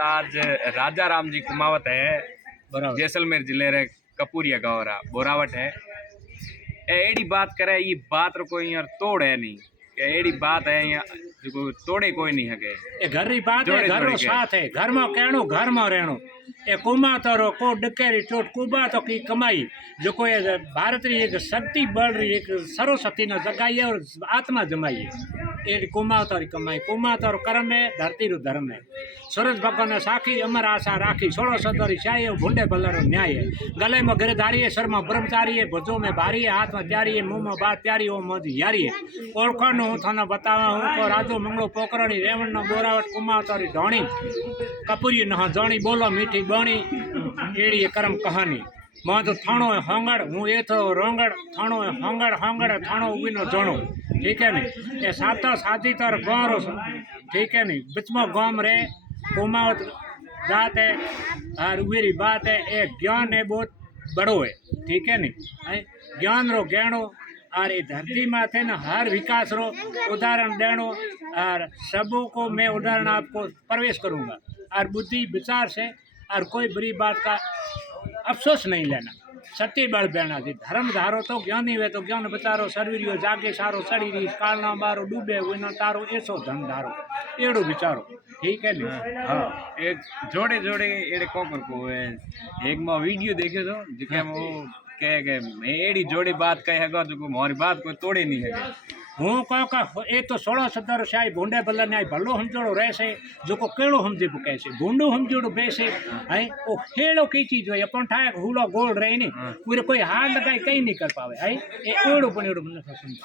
आज राजा राम जी कुमावत है जैसलमेर जिले रे कपूरिया गाँव रा बोरावट है। एड़ी बात करे ये बात रो कोई यार तोड़ है नहीं के एड़ी बात है यहाँ जो तोड़े कोई नहीं है के घर री बात है, घर रो साथ है, घर में कहणो घर में रहणो। ए कुमा तो को डकेरी चोट कुबा तो की कमाई जो कोई भारत री एक शक्ति बल री एक सरस्वती ने जगाई है और आत्मा जमाई है। ए कुमावतार री कमाई कुमावतार कर्म है, धरती रो धर्म है। सूरज भगवान ने साखी अमर आशा राखी 16 सदरी शाही भूंडे बल्लर न्याय है। गले में गिरधारी है, सर में ब्रह्मचारी है, भुजों में भारी है, हाथ में त्यारी है, मुंह में बात त्यारी ओ मज यारी है। ओळखण हूँ थाने बतावा हूँ को राजो मंगलो पोकरणी रेवण न बोरावट कुमावतारी ढोणी कपूरी न जोणी बोलो मीठी बोणी एड़ी कर्म कहानी मां तो थाणो है होंगड़ हूँ ये तो रोंगड़ थाणो है होंगड़ होंगड़ थाणो उबिनो जोणो। ठीक है नहीं ये साता साथी तर गौर ठीक है नहीं बिचमो गौम रे कुमावत जात है और उबेरी बात है। एक ज्ञान है बहुत बड़ो है। ठीक है नहीं ज्ञान रो गहणो और ये धरती माथे न हर विकास रो उदाहरण देनो और सबों को मैं उदाहरण आपको प्रवेश करूँगा और बुद्धि विचार से और कोई बुरी बात का अफसोस नहीं लेना। सत्य बल बेना थी धर्म धारो तो ज्ञानी वे तो ज्ञान बचारो शरीरियो जागे सारो सड़ी री काल ना मारो डूबे हुए न तारो ऐसो धन धारो एड़ो विचारो। ठीक है नहीं हाँ एक जोड़े जोड़े एड़े कोकर को है एक मैं वीडियो देखे तो जिके वो कह गए एड़ी जोड़ी बात कहे है जो हमारी बात कोई तोड़े नहीं है। हूँ कहो ए तो 16 सदर शाही भूंडे बल्ला न्याय भलो हमजोड़ो रहसे जो को केड़ो हमजे कैसे भूंडो हमजोड़ो बेसे है ओ हेड़ो की चीज है अपन ठाए हुलो गोल रहे ने पूरे कोई हाथ लगाई कहीं नहीं कर पावे है ए ओड़ो पण एड़ो मन समझ।